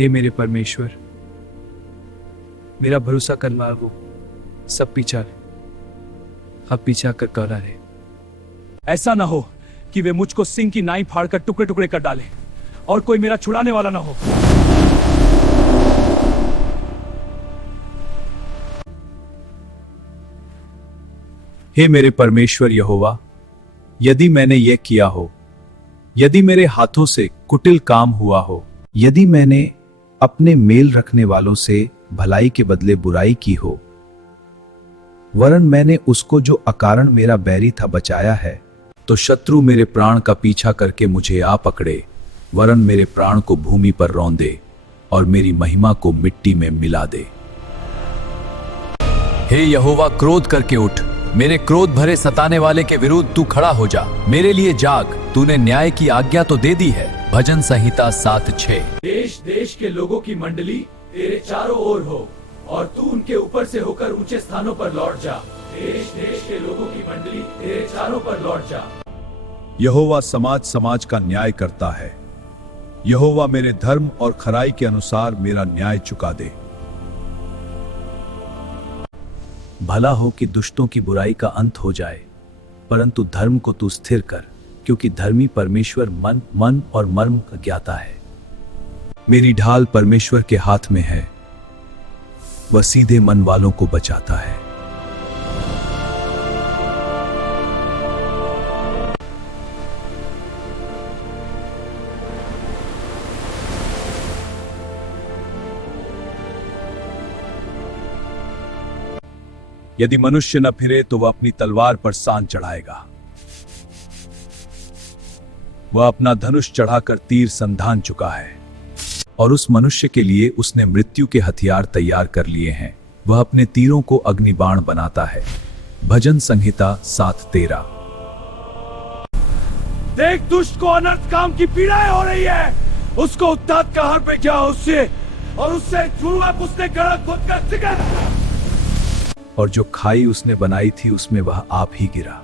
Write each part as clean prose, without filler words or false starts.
हे मेरे परमेश्वर, मेरा भरोसा करने वालों सब पीछा अब पीछा कर कर रहे। ऐसा ना हो कि वे मुझको सिंह की नाई फाड़कर टुकड़े टुकड़े कर डाले और कोई मेरा छुड़ाने वाला ना हो। हे मेरे परमेश्वर यहोवा, यदि मैंने यह किया हो, यदि मेरे हाथों से कुटिल काम हुआ हो, यदि मैंने अपने मेल रखने वालों से भलाई के बदले बुराई की हो, वरन मैंने उसको जो अकारण मेरा बैरी था बचाया है, तो शत्रु मेरे प्राण का पीछा करके मुझे आ पकड़े, वरन मेरे प्राण को भूमि पर रौंदे और मेरी महिमा को मिट्टी में मिला दे। हे यहोवा, क्रोध करके उठ, मेरे क्रोध भरे सताने वाले के विरुद्ध तू खड़ा हो जा। मेरे लिए जाग, तूने न्याय की आज्ञा तो दे दी है। भजन संहिता 7:6। देश देश के लोगों की मंडली तेरे चारों ओर हो और तू उनके ऊपर से होकर ऊंचे स्थानों पर लौट जा। देश देश के लोगों की मंडली तेरे चारों पर लौट जा। यहोवा समाज समाज का न्याय करता है। यहोवा मेरे धर्म और खराई के अनुसार मेरा न्याय चुका दे। भला हो कि दुष्टों की बुराई का अंत हो जाए, परंतु धर्म को तू स्थिर कर, क्योंकि धर्मी परमेश्वर मन और मर्म का ज्ञाता है। मेरी ढाल परमेश्वर के हाथ में है, वह सीधे मन वालों को बचाता है। यदि मनुष्य न फिरे तो वह अपनी तलवार पर सांड चढ़ाएगा। वह अपना धनुष चढ़ाकर तीर संधान चुका है, और उस मनुष्य के लिए उसने मृत्यु के हथियार तैयार कर लिए हैं। वह अपने तीरों को अग्निबाण बनाता है। भजन संहिता 7:13। देख, दुष्ट को अनर्थ काम की पीड़ाएं हो रही है, उसको उत्ताप का हार पे जाओ उससे और उससे जुड़वा उसने गड़ा खुद का सिकर, और जो खाई उसने बनाई थी उसमें वह आप ही गिरा।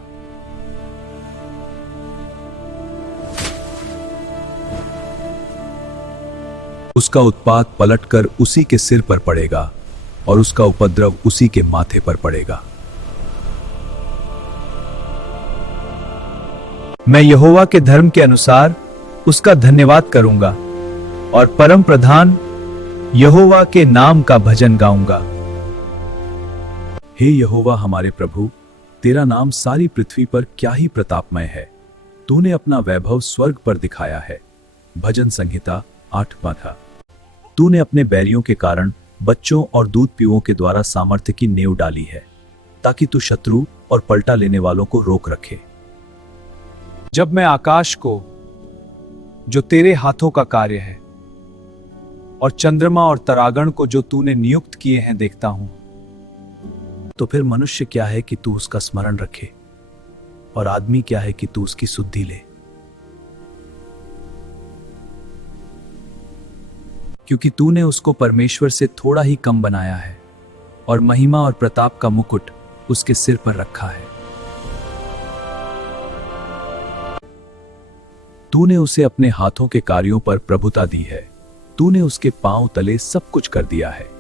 उसका उत्पात पलटकर उसी के सिर पर पड़ेगा और उसका उपद्रव उसी के माथे पर पड़ेगा। मैं यहोवा के धर्म के अनुसार उसका धन्यवाद करूंगा और परम प्रधान यहोवा के नाम का भजन गाऊंगा। हे यहोवा हमारे प्रभु, तेरा नाम सारी पृथ्वी पर क्या ही प्रतापमय है। तूने अपना वैभव स्वर्ग पर दिखाया है। भजन संहिता 8:5। तूने अपने बैरियों के कारण बच्चों और दूध पीवों के द्वारा सामर्थ्य की नेव डाली है, ताकि तू शत्रु और पलटा लेने वालों को रोक रखे। जब मैं आकाश को, जो तेरे हाथों का कार्य है, और चंद्रमा और तरागण को जो तूने नियुक्त किए हैं देखता हूं, तो फिर मनुष्य क्या है कि तू उसका स्मरण रखे, और आदमी क्या है कि तू उसकी सुधि ले। क्योंकि तूने उसको परमेश्वर से थोड़ा ही कम बनाया है, और महिमा और प्रताप का मुकुट उसके सिर पर रखा है। तूने उसे अपने हाथों के कार्यों पर प्रभुता दी है। तूने उसके पांव तले सब कुछ कर दिया है।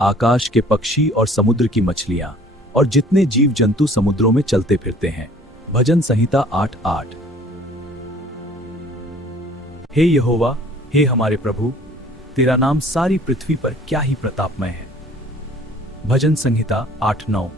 आकाश के पक्षी और समुद्र की मछलियां और जितने जीव जंतु समुद्रों में चलते फिरते हैं। भजन संहिता 8:8। हे यहोवा, हे हमारे प्रभु, तेरा नाम सारी पृथ्वी पर क्या ही प्रतापमय है। भजन संहिता 8:9।